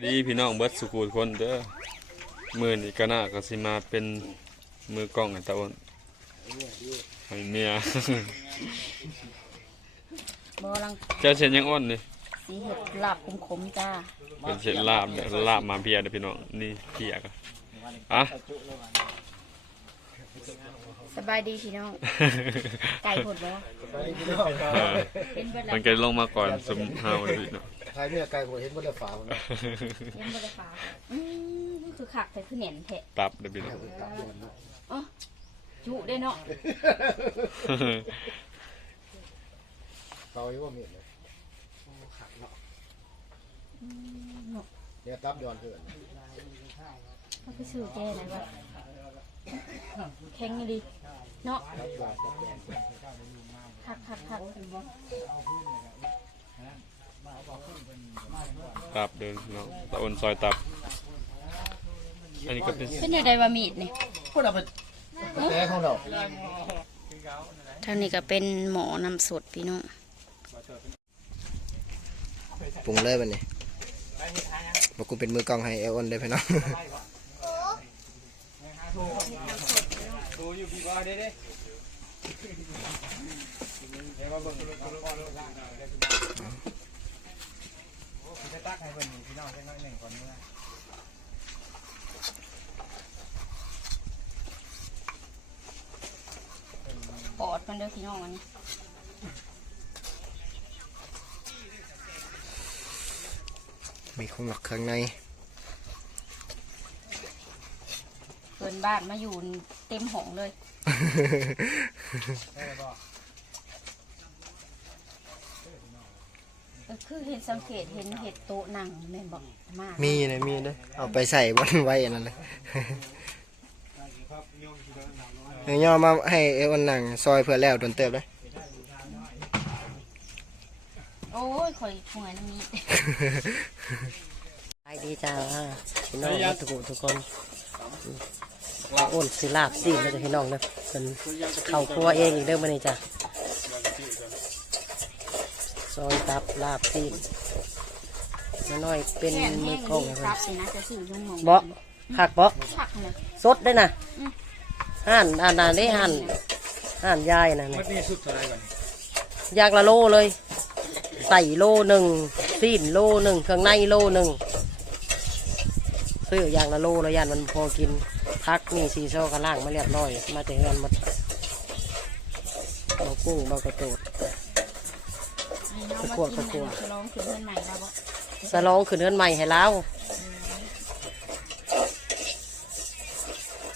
สวัสดีพี่น้องเบิดสุกูทุกคนเด้อมือนี่ก็น่าก็สิมาเป็นมือกล้องให้ตาอ้นให้เมียบอลังเจ้าเช่นยังอ้นนี่สีเห็ดลาบขมๆจ้าเป็นเช่นลาบเด้อลาบมาเพียเด้อพี่น้องนี่เพียก็อะสบายดีพี่น้องไก่ผดบ่เออเป็นเบิดแล้วมันก็ลงมาก่อนสมเฮาเลยพี่น้อง ใครเนี่ยไกลกว่าเห็นบนเรือฝาผมนะเป็นเบิดแล้วฟ้าอืมมันคือขักแต่คือเหน็นแทะตับเด้อพี่น้องอ๋อจุได้เนาะเตาอยู่ว่ามีดเลยโอ้ขัดเนาะเนี่ยตับย้อนเถื่อนมันคือชื่อแกไหนวะแข็งอยู่ดีเนาะตับย้อนตับย้อนขักขักขัก ตับเด้อพี่น้องตาอ้นซอยตับ อันนี้ก็เป็นเป็นยังไงวะมีดนี่พวกเราไปแก้ของเราทางนี้ก็เป็นหมอน้ำสดพี่น้องปรุงเลยมันนี่บอกกูเป็นมือกล้องให้เอลออนเลยพี่น้อง ปอดมันเด้อพี่น้องอันนี้มีของหมักข้างในเปินบ้านมาอยู่เต็มห้องเลยเอ อคือเห็นสังเกตเห็นเห็ดโต๊ะนั่งแม่นบอกมากมีเลยมีเลยเอาไปใส่บนไว้อันนั้นเลยเดี๋ยวย่อมาให้เอลออนนั่งซอยเพื่อแล้วโดนเติบเลย โอ้ยคอยช่วยน้ำมีไปดีจ้าพี่น้องทุกคนทุกคนโอนสิลาบสิแล้วจะพี่น้องเนะเป็นเข่าครัวเองอีกเด้อมานี่จ้ะซ อยตับลาบสิน้อยๆเป็นแค่มืแห้องกล้องดีให้ครัเพิ่บนสินะจะซื้อยุ่งมองเบาะคักเบาะผักนะสดได้น่ะอืมห่านอ่านอ่านได้ห่านห่านยายน่ะนี่อยากละโลเลย ใส่โลหนึ่งซีนโลหนึ่งเครื่องในโลหนึ่งซื้ออย่างละโลแล้วยานมันพอกินพักนี่ซีโซ่กระล่างมาเรียบร้อย มาแต่เงินมาเบากุ้งเบากระโดด ให้น้องมาตะกั่วกินตะกั่วนะฉลองคืนเงินใหม่แล้วบ่สลองขึ้นเงินใหม่ให้แล้ว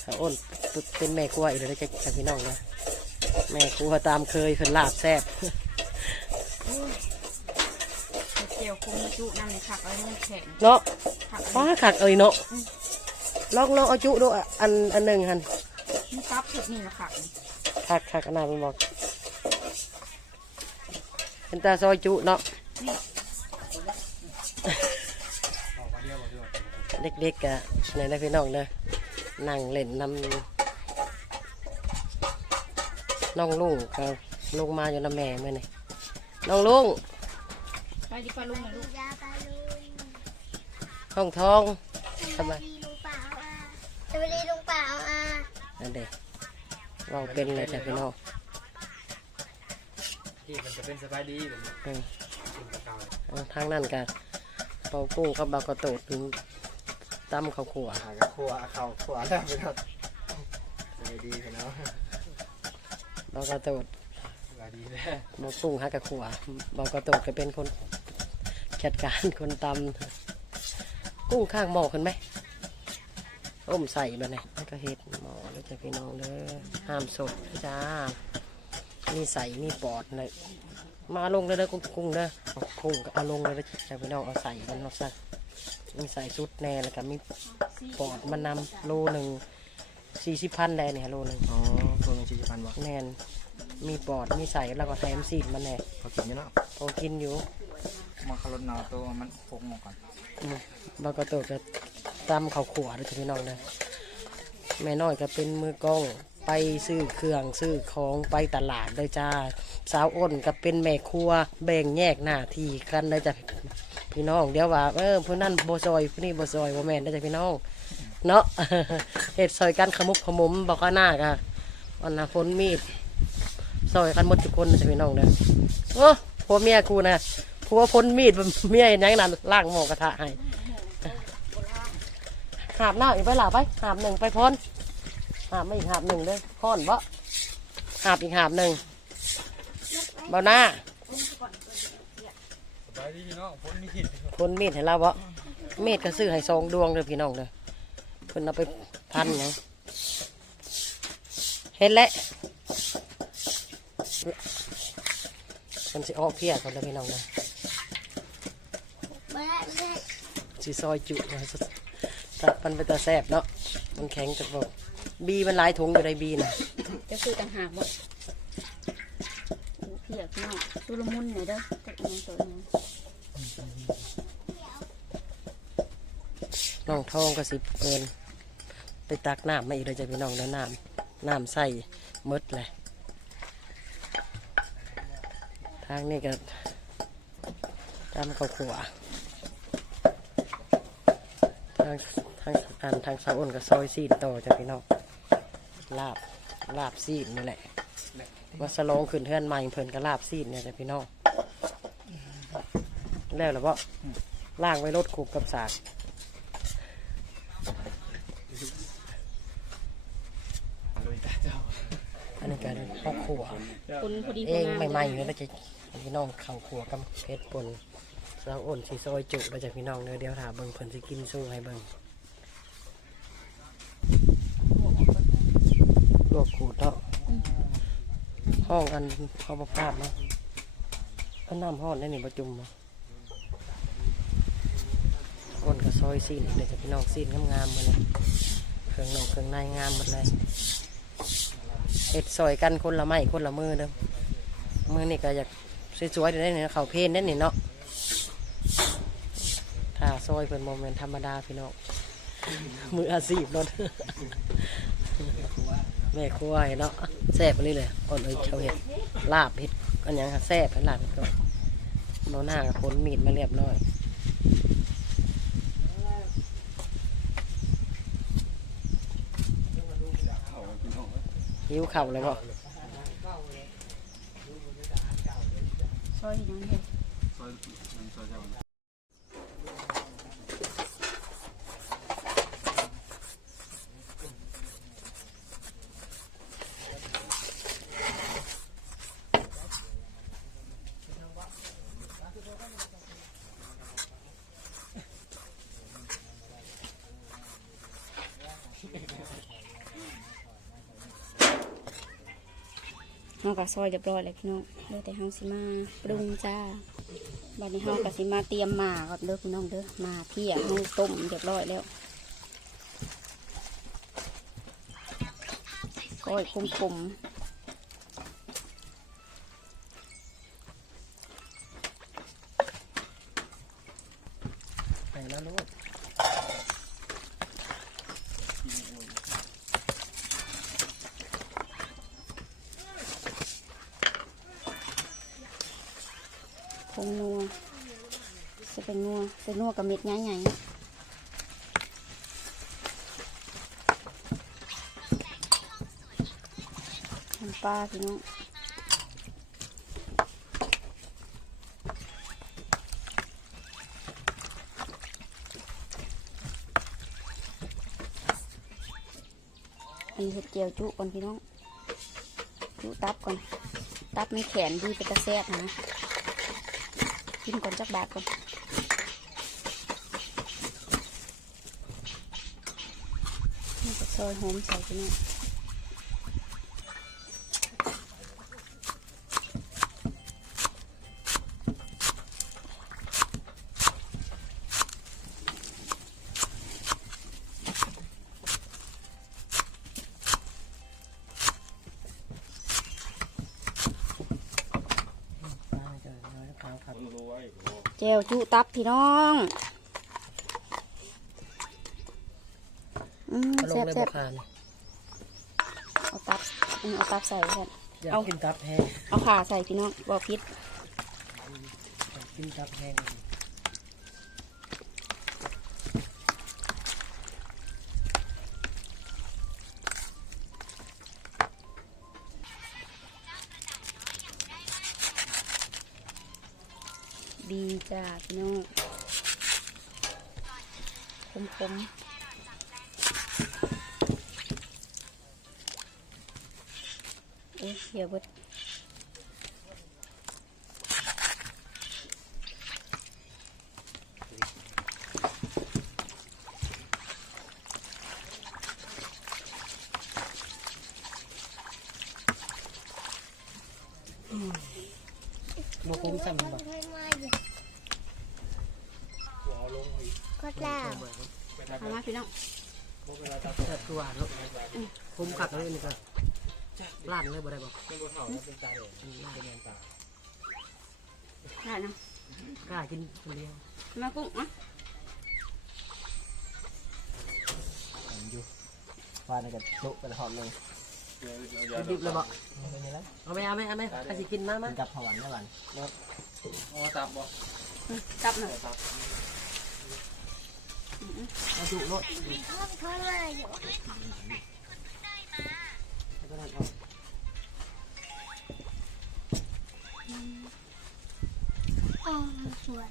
สาวอ้นเป็นแม่ครัวอีกแล้วจะจะพี่น้องนะแม่ครัวตามเคยขึ้นลาบแซ่บเจียวคงมาจุน้ำในผักเอาให้มันแข็งเนาะผักฟ้าขักเอ้ยเนาะลองลองเอาจุดูอะอันอันหนึ่งหันมันซับเผ็ดนี่นะผักนี่ขักขักอันนั้นมันบอก เป็นตาซอยจุเนาะเด็กๆกะในนะพี่น้องเด้อนั่งเล่นนำน้องลุงก็ลงมาอยู่น้ำแม่เมื่อนี่น้องลุงไปดิปลาลุงนะลูกห้องทองสบายสวัสดีลุงเปล่าอะนั่นเด็กเราเป็นเลยจ้ะพี่น้อง ที่มันจะเป็นสบายดีแบบนี้อืมเอาทางนั้นกันเป่ากุ้งกับเบากระโตดถึงตำข้าวขัวหากระขัวเอาเข่าขัวแล้วพี่น้องสบายดีพี่น้องเบากระโตดสบายดีแล้เบากุ้งหากระขัวเบากระโตดก็เป็นคนจัดการคนตำกุ้งข้างหม้อขึ้นไหมต้มใส่แบบไหนแล้วก็เห็ดหม้อแล้วจ้ะพี่น้องเด้อห้ามสดนะจ้า มีใส่มีปอดเลยมาลงเลยเด้อกุ้งกุ้งเด้อเอากุ้งก็เอาลงเลยเด้อจ้ะพี่น้องเอาใส่กันเนาะซะมีใส่ชุดแน่แล้วก็มีปอดมันนำโลหนึ่งสี่สิบพันแดเนี่ยโลหนึ่งอ๋อตัวนึงสี่สิบพันวะแมนมีปอดมีใส่แล้วก็แถมซีดมันแน่พอกินอยู่เนาะพอกินอยู่มาคารนาวตัวมันพกมาก่อนอืมบางกระโตกก็ตำข้าวขวด้วยจ้ะพี่น้องเลยแม่น้อยก็เป็นมือกล้อง ไปซื้อเครื่องซื้อของไปตลาดเลยจ้า สาวอ้นก็เป็นแม่ครัว แบ่งแยกหน้าที่กันเลยจ้ะพี่น้องเดี๋ยวว่าเออผู้นั้นโบซอยผู้นี้บ่ซอยโบแมนได้จ้ะพี่น้องเนาะเฮ็ดซอยกันขมุกขมุมบอกว่าหน้ากะวันน่ะฝนมีดซอยกันหมดทุกคนจ้ะพี่น้องเด้อโอ้ผัวเมียกูนะผัวพ้นมีดเมียเห็นยังนั่นล่างหม้อกระทะให้หาบหน้าอีกไปหล่าไปหาบหนึ่งไปพ้น หาบไม่อีกหาบหนึ่งเด้อพ้อนบ่หาบอีกหาบหนึ่งเบาหน้าสบายดีพี่น้องผมมีหินคนมีดให้เราบ่มีดก็ซื้อให้สองดวงเด้อพี่น้องเด้อเพิ่นเอาไปพันหยังเห็นแล้วมันสิออกเพียก่อนเด้อพี่น้องเด้อไม่ได้ไม่ได้สิซอยจุนะตัดมันไปตาแซบเนาะมันแข็งจังบ่ บีมันหลายถุงอยู่ในบีน่ะจะซื้อต่างหากบ่โอ้เพียกเนาะชุลมุนหน่อยเด้อจักอีหยังตัวหนึงน้องทองก็สิเปินไปตักน้ำมาอีกเลยจ้ะพี่น้องแล้วน้ำน้ำใส่หมดเลยทางนี้ก็ตามข้าวขัวทางทางอันทางสาวอ้นก็ซอยซีนต่อจ้ะพี่น้อง ลาบลาบซีนนี่แหละว่าสลองขึ้นเทือนใหม่เพิ่นก็ลาบซีนเนี่ยจ้ะพี่น้องแล้วหรือเปล่าล่างไว้รถขูบกับสากอันนี้ก็ข้าวขัวคนพอดีเองพงามใหม่ๆเนี่ยเราจะพี่น้องข้าวขัวกับเพชรปนสาวอ่อนสีซอยจุเราจะพี่น้องเดี๋ยวเดี๋ยวถามเบิ่งเพิ่นสิกินสู้ให้เบิ่งลวกขูดเนาะ ห้องกันพอประพลาดเนาะก็น้ำห้อนได้นี่ประจุมเนาะอ่อนกับซอยซีนเดี๋ยวจะพี่น้องซีนงามๆมาเลยเครื่องนอกเครื่องในงามหมดเลยเห็ดซอยกันคนละไม้คนละมือเด้อมือนี่ก็อยากสวยๆได้เนี่ยเขาเพนได้นี่เนาะถ้าซอยเป็นโมเมนต์ธรรมดาพี่น้องมืออาชีพเนแม่ครัวเนาะ แซ่บอันนี้เลยอ่อนเอ้ยเขาเห็ดลาบเห็ดอันยังค่ะแซ่บเป็นลาบเห็ดก็โนหน้ากับคนมีดมาเรียบร้อยหิวเข่าเลยบ่อซอยยังเด้อซอยซอยจ้าาก็ซอยเรียบร้อยแล้วพี่น้องเดี๋ยวแต่เฮาสิมาปรุงจ้าบัดนี้เฮาก็สิมาเตรียมหมาก่อนเด้อพี่น้องเด้อหมาเพียเฮาต้มเรียบร้อยแล้วก้อยคมๆ นัวเป็นนัวกับเม็ดใหญ่ๆน้ำปลาพี่น้องอันนี้เห็ดเจียวจุก่อนพี่น้อง จุตับก่อน ตับมีแขนดีเป็นตะแซกนะ กินก่อนจักบาทก่อนนี่ก็ ซอยหอมใส่ไปนี่แจวจุตับพี่น้อง ลงเลยบอกานเอาตับเอาตับใส่กัน อยากกินตับแห้งเอาขาใส่พี่น้องบอพิษกินตับแห้งดีจ้าพี่น้องคมๆ เียบดโมคุ้มซ้ำบ่เพื่อนมาอยู่ก็แล้วเอามาพี่น้องแต่ตัวเนาะคุ้มคักเลยนี่ก็ ล้านเลยบ่ได้บ่ได้นะกล้ากินคนเดียวมากุ้งอะฟ้าในกระจุกกระหอบลงดิบๆเลยบ่เอาไหมเอาไหมเอาไหมใครสิกินมามาเป็นกับผวันนี่หวันอืมจับหน่อยเอาจุรถพ่อพ่อมาอยู่แล้วก็นั่นเอา วน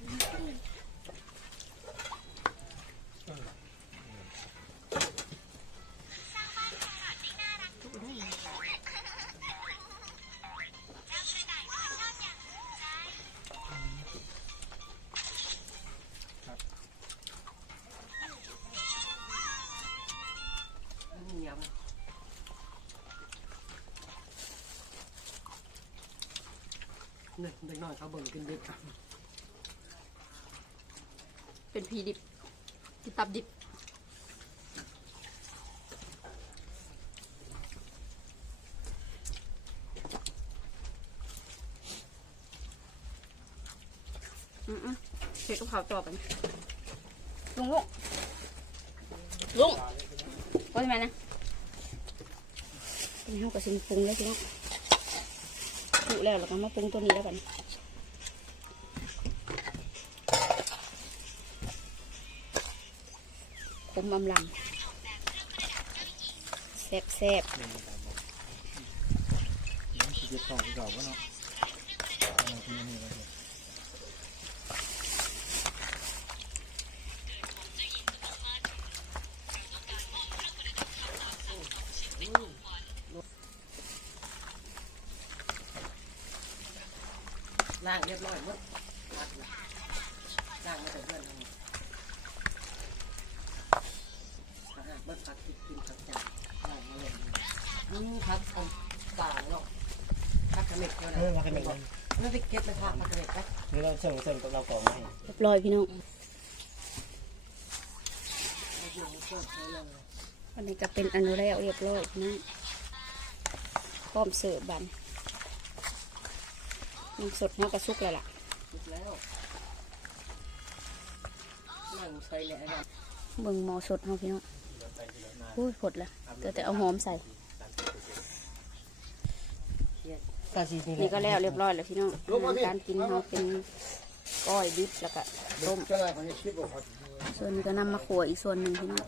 เหนียวนี่เด็กน้อยเขาเบิ่งกินเดิบ เป็นพีดิบที่ตับดิบ อืมอืมเผ็ดกับข้าวจอกันลุงลุงลุงว่าทำไมนะเป็นห้องกระสินปรุงแล้วพี่น้องปรุงแล้วเราก็มาปรุงตัวนี้แล้วกัน มอำลำแซ่บแซ่บจิตของเก่าเนาะล้างเรียบร้อยหมดล้างแล้วล้างมาแต่เพื่อนทำอาหารเบิดผักกินกินผักจากล้างมาเลย อืมผักอันต่างเนาะผักกระเม็ดเนาะเออมากันหนึ่งไม่ไปเก็บเลยค่ะผักกระเม็ดไปนี่เราเชิงเชิงกับเราก่อนไหมเรียบร้อยพี่น้องอันนี้ก็เป็นอันแล้วเรียบร้อยนะพร้อมเสิร์ฟบันน้ำสดเนาะกระซุกแล้วล่ะสุกแล้วนั่งใส่แหละนะเบิ่งหมอสดเนาะพี่น้องพูดผดละแต่แต่เอาหอมใส่ กาซีนี่นี่ก็แล้วเรียบร้อยแล้วพี่น้องอาหารการกินเราเป็นก้อยดิบแล้วก็ต้มส่วนนี้ก็นำมาขัวอีกส่วนหนึ่งพี่น้อง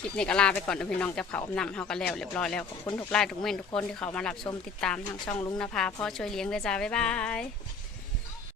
คลิปนี้ก็ลาไปก่อนนะพี่น้องจะเผาอนำเฮาก็แล้วเรียบร้อยแล้ว ขอบคุณทุกไลน์ทุกเมนทุกคนที่เขามารับชมติดตามทางช่องลุงนภาพ่อช่วยเลี้ยงด้วยจ้าบ๊ายบาย